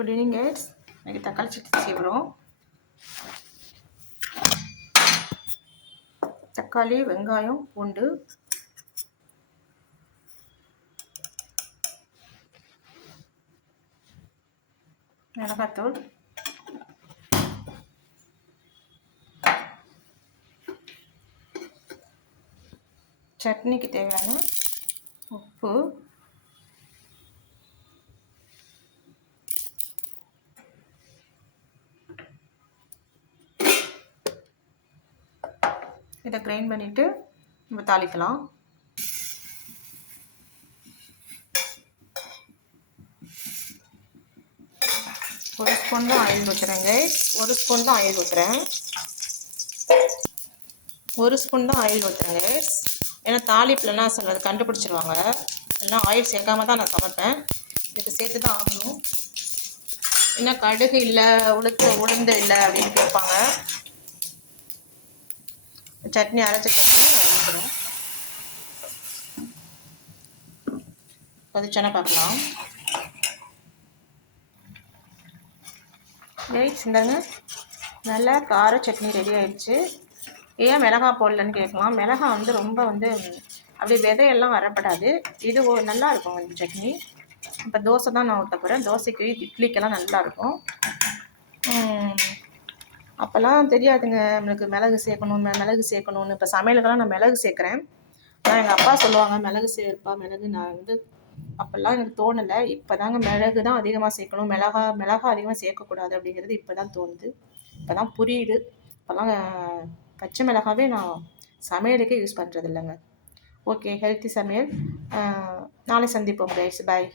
Good evening guys. இன்னைக்கு தக்காளி சட்னி செய்கிறோம். தக்காளி, வெங்காயம், பூண்டு, மிளகாத்தூள், சட்னிக்கு தேவையான உப்பு, இதை கிரைண்ட் பண்ணிவிட்டு நம்ம தாளிக்கலாம். ஒரு ஸ்பூன் தான் ஆயில் ஊற்றுறேங்க. ஒரு ஸ்பூன் தான் ஆயில் ஊற்றுறேங்க. ஏன்னா தாளிப்புலலாம் சிலது கண்டுபிடிச்சிருவாங்க. எல்லாம் ஆயில் சேர்க்காம தான் நான் சமைப்பேன். இதுக்கு சேர்த்து தான் ஆகணும். ஏன்னா கடுகு இல்லை, உளுந்து இல்லை அப்படின்னு கேட்பாங்க. சட்னி அரைச்ச சட்னி ஊற்றுறோம். கொதிச்சோன்னா பார்க்கலாம். ரைஸ் இந்தாங்க, நல்லா கார சட்னி ரெடி ஆயிடுச்சு. ஏன் மிளகாய் போடலன்னு கேட்கலாம். மிளகாய் வந்து ரொம்ப அப்படியே விதையெல்லாம் வரப்படாது. இது நல்லா இருக்கும் இந்த சட்னி. இப்போ தோசை தான் நான் ஊற்ற போகிறேன். தோசைக்கு இட்லிக்கெல்லாம் நல்லாயிருக்கும். அப்போல்லாம் தெரியாதுங்க நம்மளுக்கு மிளகு சேர்க்கணும்னு. இப்போ சமையலுக்கெல்லாம் நான் மிளகு சேர்க்குறேன். ஆனால் எங்கள் அப்பா சொல்லுவாங்க மிளகு சேர்ப்பா மிளகு. நான் அப்போல்லாம் எனக்கு தோணலை. இப்போ தாங்க மிளகு தான் அதிகமாக சேர்க்கணும், மிளகாய் அதிகமாக சேர்க்கக்கூடாது அப்படிங்கிறது இப்போ தான் தோணுது. இப்போ தான் புரியுது. இப்போல்லாம் பச்சை மிளகாவே நான் சமையலுக்கே யூஸ் பண்ணுறது இல்லைங்க. ஓகே, ஹெல்த்தி சமையல். நாளை சந்திப்போம் கைஸ். பாய்.